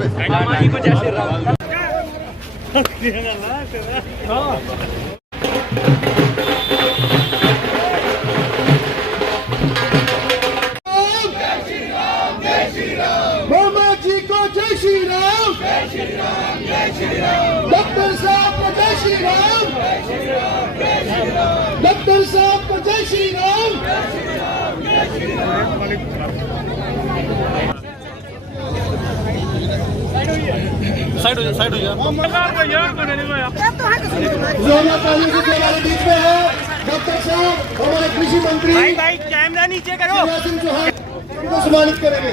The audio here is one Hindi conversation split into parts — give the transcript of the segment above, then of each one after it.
मामा जी को जय श्री राम, डॉक्टर साहब को जय श्री राम, डॉक्टर साहब को जय श्री राम। साइड हो जा जोना ताली के हमारे बीच में है डॉक्टर साहब, हमारे कृषि मंत्री। भाई कैमरा नीचे करो, शिवराज सिंह चौहान को सम्मानित करेंगे।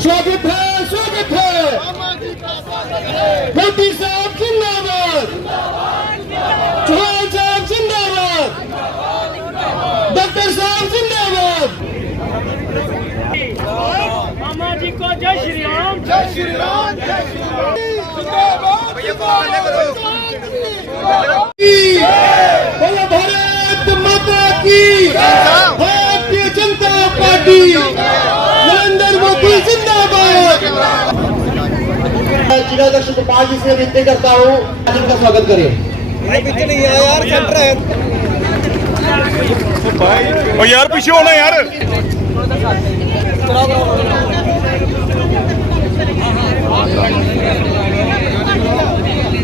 स्वागत है, स्वागत है। मोदी साहब जिंदाबाद, चौहान साहब जिंदाबाद, डॉक्टर साहब जिंदाबाद। मामा जी को जय श्री राम, जय श्री राम, जय श्री राम। बोलो भारत माता की, भारतीय जनता पार्टी, नरेंद्र मोदी जिंदाबाद। जिलाध्यक्ष गोपाल जी से विनती करता हूँ जिनका स्वागत करें। यार पीछे होना यार।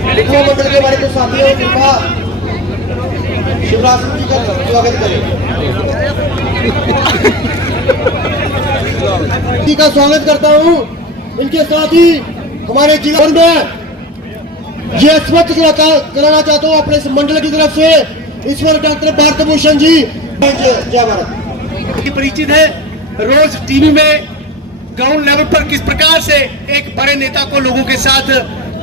मंडल के हमारे कुछ साथियों कृपा शिवराज सिंह जी का स्वागत करें। जी का स्वागत करता हूं। इनके साथ ही हमारे जिला में ये स्पष्ट कराना चाहता हूं अपने मंडल की तरफ से ईश्वर डॉक्टर भारत भूषण जी। जय भारत। परिचित है, रोज टीवी में ग्राउंड लेवल पर किस प्रकार से एक बड़े नेता को लोगों के साथ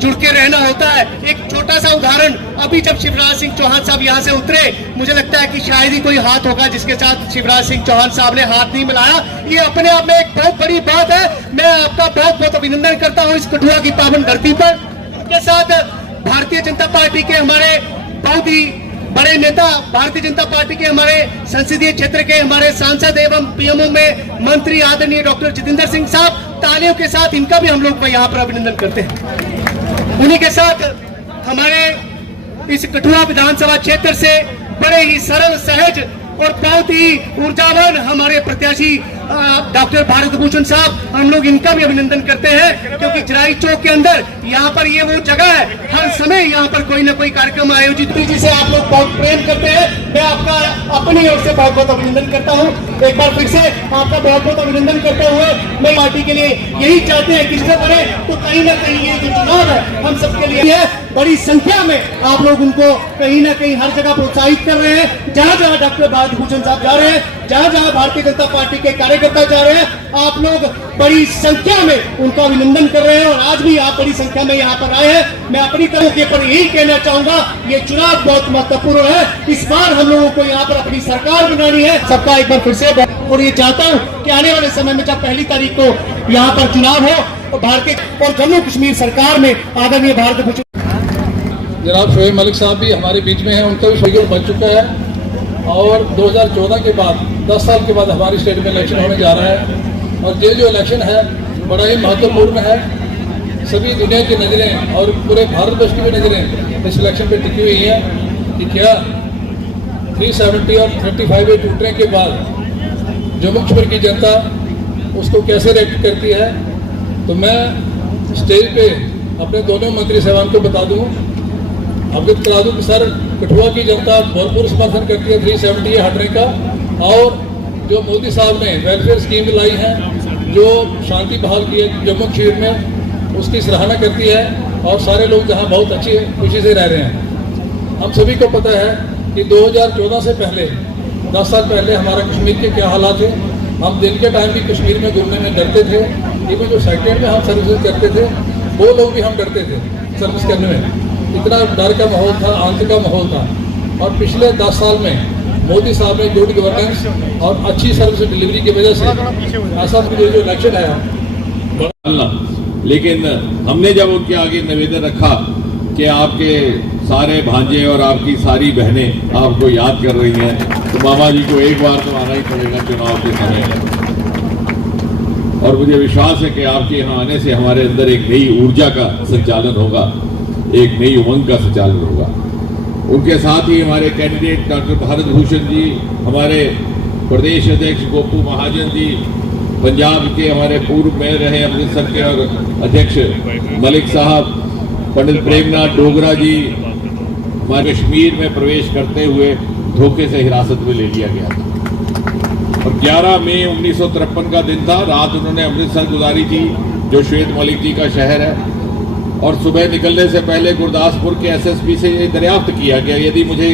जुड़ के रहना होता है। एक छोटा सा उदाहरण, अभी जब शिवराज सिंह चौहान साहब यहाँ से उतरे, मुझे लगता है कि शायद ही कोई हाथ होगा जिसके साथ शिवराज सिंह चौहान साहब ने हाथ नहीं मिलाया। ये अपने आप में एक बहुत बड़ी बात है। मैं आपका बहुत बहुत अभिनंदन करता हूँ इस कठुआ की पावन धरती पर। के साथ भारतीय जनता पार्टी के हमारे बहुत ही बड़े नेता, भारतीय जनता पार्टी के हमारे संसदीय क्षेत्र के हमारे सांसद एवं पीएमओ में मंत्री आदरणीय डॉक्टर जितेंद्र सिंह साहब, तालियों के साथ इनका भी हम लोग यहाँ पर अभिनंदन करते हैं। उन्हीं के साथ हमारे इस कठुआ विधानसभा क्षेत्र से बड़े ही सरल, सहज और बहुत ही ऊर्जावान हमारे प्रत्याशी डॉक्टर भारत भूषण साहब, हम लोग इनका भी अभिनंदन करते हैं, क्योंकि जराई चौक के अंदर यहाँ पर ये वो जगह है, हर समय यहाँ पर कोई न कोई कार्यक्रम आयोजित हुई जिसे आप लोग बहुत प्रेम करते हैं। मैं आपका अपनी ओर से बहुत बहुत अभिनंदन करता हूँ। एक बार फिर से आपका बहुत बहुत अभिनंदन करते हुए मैं पार्टी के लिए यही चाहते हैं कि इससे बड़े तो कहीं ना कहीं ये जो चुनाव है हम सबके लिए है। बड़ी संख्या में आप लोग उनको कहीं ना कहीं हर जगह प्रोत्साहित कर रहे हैं। जहाँ जहाँ डॉक्टर भारत भूषण साहब जा रहे हैं, जहाँ जहाँ भारतीय जनता पार्टी के कार्यकर्ता जा रहे हैं, आप लोग बड़ी संख्या में उनका अभिनंदन कर रहे हैं। और आज भी आप बड़ी संख्या में यहाँ पर आए हैं। मैं अपनी तरफ के पर यही कहना चाहूंगा, ये चुनाव बहुत महत्वपूर्ण है। इस बार हम लोगों को यहाँ पर अपनी सरकार बनानी है। सबका एक बार फिर से और ये चाहता हूँ कि आने वाले समय में जब 1 तारीख को यहाँ पर चुनाव हो तो भारतीय और जम्मू कश्मीर सरकार में आदरणीय भारत भूषण जनाब शोएब मलिक साहब भी हमारे बीच में हैं, उनका भी शेड्यूल बन चुका है। और 2014 के बाद 10 साल के बाद हमारी स्टेट में इलेक्शन होने जा रहा है। और ये जो इलेक्शन है बड़ा ही महत्वपूर्ण है। सभी दुनिया की नज़रें और पूरे भारतवर्ष की भी नज़रें इस इलेक्शन पर टिकी हुई हैं कि क्या 370 और 35A टूटने के बाद जम्मू कश्मीर की जनता उसको कैसे रिएक्ट करती है। तो मैं स्टेज पे अपने दोनों मंत्री साहबान को बता दूँ, अवगत करा दूँ कि सर कठुआ की जनता भरपूर समर्थन करती है 370 हटने का। और जो मोदी साहब ने वेलफेयर स्कीम लाई है, जो शांति बहाल की है जम्मू कश्मीर में, उसकी सराहना करती है। और सारे लोग जहां बहुत अच्छी खुशी से रह रहे हैं। हम सभी को पता है कि 2014 से पहले 10 साल पहले हमारा कश्मीर के क्या हालात थे। हम दिन के टाइम भी कश्मीर में घूमने में डरते थे। इवन जो सेक्टर में हम सर्विस करते थे वो लोग भी हम डरते थे सर्विस करने में। इतना डर का माहौल था, आतंक का माहौल था। और पिछले 10 साल में मोदी साहब ने गुड गवर्नेंस और अच्छी सर्विस डिलीवरी की वजह से ऐसा जो इलेक्शन है। लेकिन हमने जब उनके आगे निवेदन रखा कि आपके सारे भांजे और आपकी सारी बहनें आपको याद कर रही हैं, तो मामा जी को एक बार तो आना ही पड़ेगा चुनाव के समय में। और मुझे विश्वास है कि आपके यहाँ आने से हमारे अंदर एक नई ऊर्जा का संचालन होगा, एक नई उमंग का संचालन होगा। उनके साथ ही हमारे कैंडिडेट डॉक्टर भारत भूषण जी, हमारे प्रदेश अध्यक्ष गोपू महाजन जी, पंजाब के हमारे पूर्व मेयर रहे अमृतसर के और अध्यक्ष मलिक साहब, पंडित प्रेमनाथ डोगरा जी, हमारे कश्मीर में प्रवेश करते हुए धोखे से हिरासत में ले लिया गया था। और 11 मई 1953 का दिन था, रात उन्होंने अमृतसर गुजारी थी जो श्वेत मलिक जी का शहर है। और सुबह निकलने से पहले गुरदासपुर के एसएसपी से ये दरियाफ्त किया गया, यदि मुझे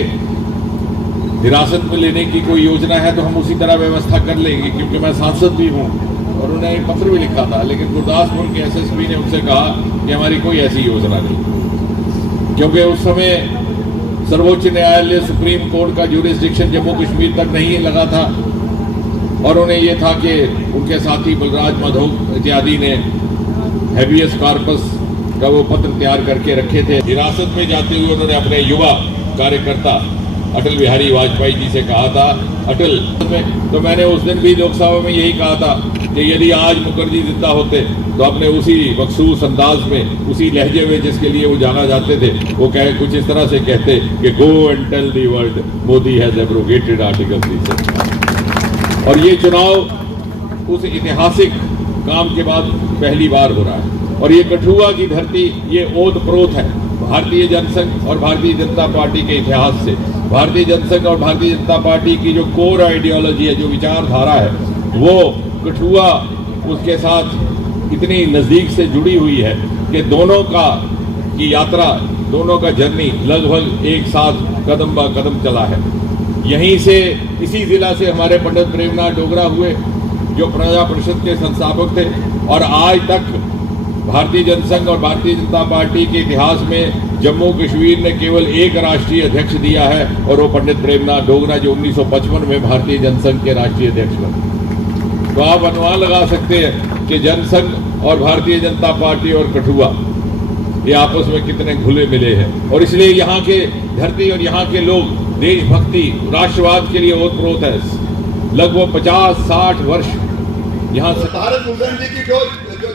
हिरासत में लेने की कोई योजना है तो हम उसी तरह व्यवस्था कर लेंगे, क्योंकि मैं सांसद भी हूँ। और उन्होंने एक पत्र भी लिखा था, लेकिन गुरदासपुर के एसएसपी ने उनसे कहा कि हमारी कोई ऐसी योजना नहीं, क्योंकि उस समय सर्वोच्च न्यायालय सुप्रीम कोर्ट का ज्यूरिसडिक्शन जम्मू कश्मीर तक नहीं लगा था। और उन्हें ये था कि उनके साथी बलराज माधव इत्यादि ने हैबियस कॉर्पस का वो पत्र तैयार करके रखे थे। हिरासत में जाते हुए उन्होंने अपने युवा कार्यकर्ता अटल बिहारी वाजपेयी जी से कहा था, अटल में, तो मैंने उस दिन भी लोकसभा में यही कहा था कि यदि आज मुखर्जी जिंदा होते तो अपने उसी मखसूस अंदाज में, उसी लहजे में जिसके लिए वो जाना जाते थे, वो कुछ इस तरह से कहते कि go and tell the world Modi has abrogated article 370। और ये चुनाव उस ऐतिहासिक काम के बाद पहली बार हो रहा है। और ये कठुआ की धरती, ये ओत-प्रोत है भारतीय जनसंघ और भारतीय जनता पार्टी के इतिहास से। भारतीय जनसंघ और भारतीय जनता पार्टी की जो कोर आइडियोलॉजी है, जो विचारधारा है, वो कठुआ उसके साथ इतनी नज़दीक से जुड़ी हुई है कि दोनों की यात्रा, दोनों का जर्नी लगभग एक साथ कदम ब कदम चला है। यहीं से, इसी जिला से हमारे पंडित प्रेमनाथ डोगरा हुए, जो प्रजा परिषद के संस्थापक थे। और आज तक भारतीय जनसंघ और भारतीय जनता पार्टी के इतिहास में जम्मू कश्मीर ने केवल एक राष्ट्रीय अध्यक्ष दिया है, और वो पंडित प्रेमनाथ डोगरा, जो 1955 में भारतीय जनसंघ के राष्ट्रीय अध्यक्ष बने। तो आप अनुमान लगा सकते हैं कि जनसंघ और भारतीय जनता पार्टी और कठुआ ये आपस में कितने घुले मिले हैं। और इसलिए यहाँ के धरती और यहाँ के लोग देशभक्ति, राष्ट्रवाद के लिए ओत-प्रोत है। लगभग 50-60 वर्ष यहाँ से भारत भूषण जी की जो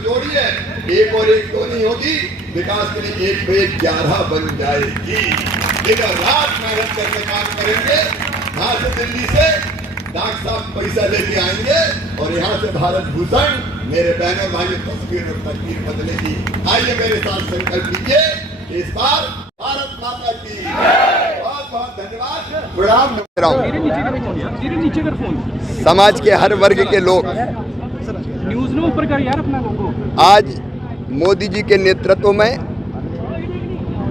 जोड़ी है, एक और एक दो नहीं होगी, विकास के लिए 1 पे 11 बन जाएगी। दिन रात मेहनत करके काम करेंगे। यहाँ से दिल्ली से डॉक्टर साहब पैसा लेके आएंगे और यहाँ से भारत भूषण, मेरे बहनों भाइयों, तस्वीर बदलेगी। आइए मेरे साथ संकल्प कीजिए कि इस बार भारत माता की बहुत बहुत धन्यवाद, प्रणाम। समाज के हर वर्ग के लोग न्यूज़ में ऊपर कर यार अपना लोगो। आज मोदी जी के नेतृत्व में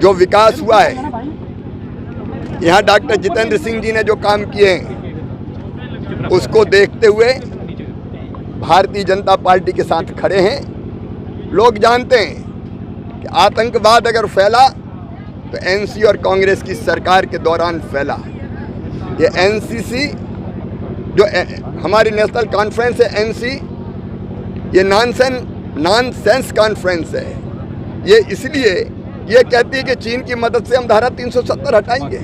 जो विकास हुआ है, यहाँ डॉक्टर जितेंद्र सिंह जी ने जो काम किए हैं, उसको देखते हुए भारतीय जनता पार्टी के साथ खड़े हैं। लोग जानते हैं कि आतंकवाद अगर फैला तो एनसी और कांग्रेस की सरकार के दौरान फैला। ये एनसीसी जो हमारी नेशनल कॉन्फ्रेंस है, एनसी, ये नॉनसेंस कॉन्फ्रेंस है। ये इसलिए ये कहती है कि चीन की मदद से हम धारा 370 हटाएंगे।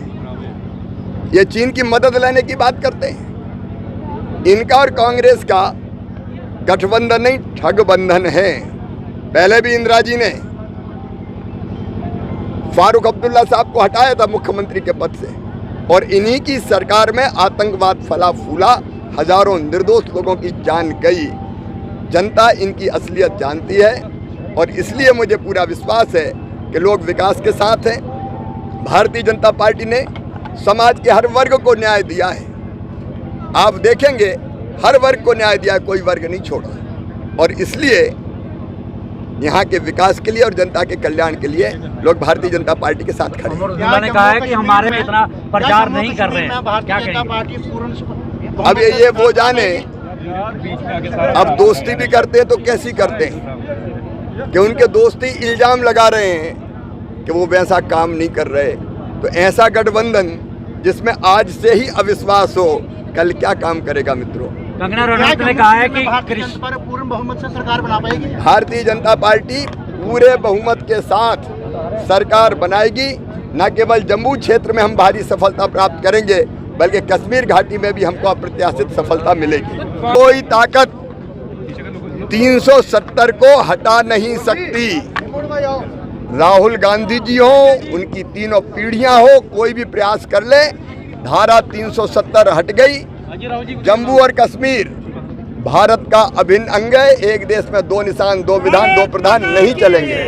ये चीन की मदद लेने की बात करते हैं। इनका और कांग्रेस का गठबंधन नहीं, ठगबंधन है। पहले भी इंदिरा जी ने फारूक अब्दुल्ला साहब को हटाया था मुख्यमंत्री के पद से, और इन्हीं की सरकार में आतंकवाद फला फूला, हजारों निर्दोष लोगों की जान गई। जनता इनकी असलियत जानती है, और इसलिए मुझे पूरा विश्वास है कि लोग विकास के साथ हैं। भारतीय जनता पार्टी ने समाज के हर वर्ग को न्याय दिया है। आप देखेंगे हर वर्ग को न्याय दिया, कोई वर्ग नहीं छोड़ा। और इसलिए यहाँ के विकास के लिए और जनता के कल्याण के लिए लोग भारतीय जनता पार्टी के साथ खड़े हैं। उन्होंने कहा है कि हमारे में इतना प्रचार नहीं कर रहे हैं, क्या कहेंगे? अब ये वो जाने, अब दोस्ती भी करते हैं तो कैसी करते हैं कि उनके दोस्ती इल्जाम लगा रहे हैं कि वो वैसा काम नहीं कर रहे। तो ऐसा गठबंधन जिसमें आज से ही अविश्वास हो, कल क्या काम करेगा मित्रों? कंगना रनौत ने कहा है कि पूर्ण बहुमत से सरकार बना पाएगी। भारतीय जनता पार्टी पूरे बहुमत के साथ सरकार बनाएगी। न केवल जम्मू क्षेत्र में हम भारी सफलता प्राप्त करेंगे, बल्कि कश्मीर घाटी में भी हमको अप्रत्याशित सफलता मिलेगी। कोई ताकत 370 को हटा नहीं सकती। राहुल गांधी जी हो, उनकी तीनों पीढ़ियां हो, कोई भी प्रयास कर ले, धारा 370 हट गई। जम्मू और कश्मीर भारत का अभिन्न अंग है। एक देश में दो निशान, दो विधान, दो प्रधान नहीं चलेंगे।